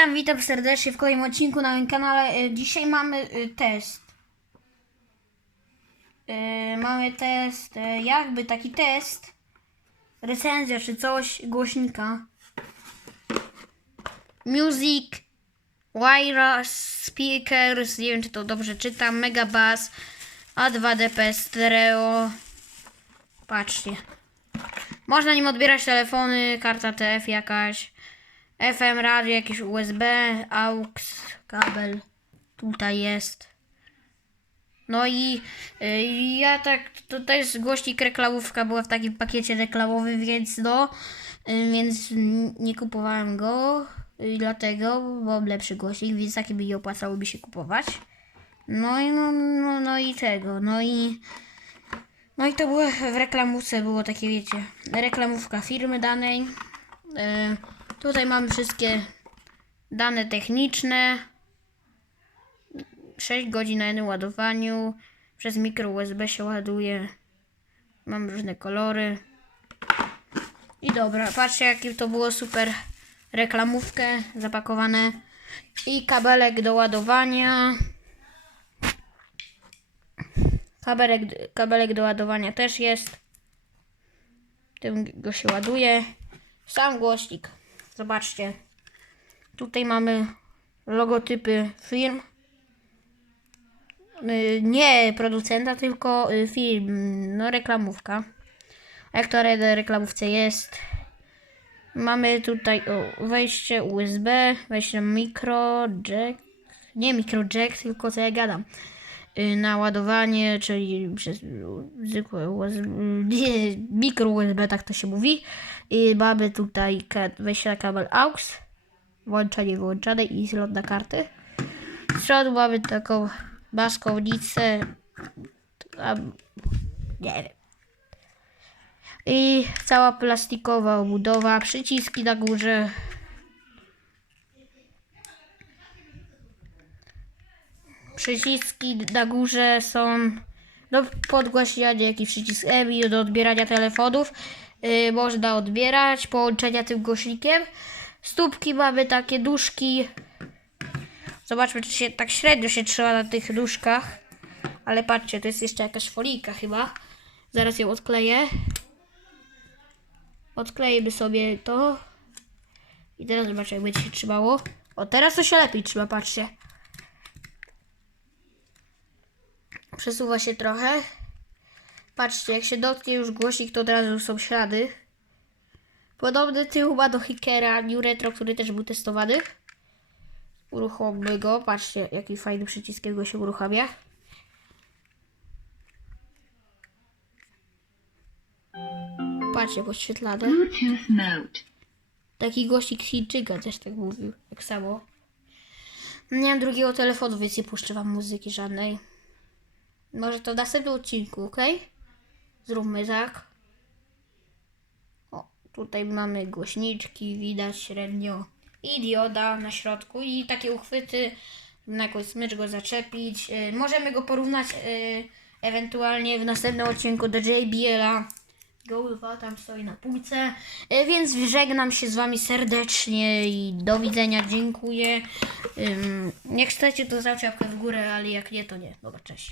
Witam, witam serdecznie w kolejnym odcinku na moim kanale. E, Dzisiaj mamy e, test. E, Mamy test, jakby taki test, recenzja czy coś głośnika. Music, Wireless Speakers, nie wiem czy to dobrze czytam, Mega Bass, A2DP Stereo. Patrzcie. Można nim odbierać telefony, karta TF jakaś. FM radio, jakieś USB, AUX, kabel. Tutaj jest. No i y, ja tak, to też głośnik reklamówka była w takim pakiecie reklamowym, więc no, y, więc nie kupowałem go i dlatego, bo lepszy głośnik, więc taki by nie opłacało mi się kupować. No i no, no, no i tego, no i no i to było w reklamówce, było takie wiecie, reklamówka firmy danej. E, tutaj mamy wszystkie dane techniczne. 6 godzin na jednym ładowaniu. Przez mikro USB się ładuje. Mam różne kolory. I dobra, patrzcie jakie to było super reklamówkę zapakowane. I kabelek do ładowania. Kabelek, kabelek do ładowania też jest. Tym go się ładuje. Sam głośnik. Zobaczcie. Tutaj mamy logotypy firm. Y, Nie producenta, tylko y, firm. No, reklamówka. Jak to re- reklamówce jest? Mamy tutaj o, wejście USB, wejście mikro jack. Nie mikro jack, tylko co ja gadam. Y, Na ładowanie, czyli przez zwykłe USB, mikro USB, tak to się mówi. I mamy tutaj wejście na kabel AUX, włączanie, wyłączane i zlot na karty. Z przodu mamy taką maskownicę, nie wiem. I cała plastikowa obudowa, przyciski na górze. Przyciski na górze są do podgłaśniania, jakiś przycisk EMI do odbierania telefonów. Yy, można odbierać, połączenia tym głośnikiem. Stópki mamy takie duszki. Zobaczmy, czy się tak średnio się trzyma na tych duszkach. Ale patrzcie, to jest jeszcze jakaś folika chyba. Zaraz ją odkleję. Odklejmy sobie to. I teraz zobaczę, jak będzie się trzymało. O, teraz to się lepiej trzyma, patrzcie. Przesuwa się trochę. Patrzcie, jak się dotknie już głośnik, to od razu są ślady. Podobny tył ma do Hickera New Retro, który też był testowany. Uruchommy go. Patrzcie, jaki fajny przycisk jego się uruchamia. Patrzcie, podświetlane. Taki głośnik Chińczyka też tak mówił, tak samo. Nie mam drugiego telefonu, więc nie puszczę wam muzyki żadnej. Może to w następnym odcinku, ok? Zróbmy tak. O, tutaj mamy głośniczki, widać średnio. I dioda na środku i takie uchwyty, na jakąś smycz go zaczepić. Yy, możemy go porównać yy, ewentualnie w następnym odcinku do JBL-a. Go 2 tam stoi na półce. E, Więc żegnam się z Wami serdecznie i do widzenia, dziękuję. Ym, Jak chcecie, to łapkę w górę, ale jak nie, to nie. Dobra, cześć.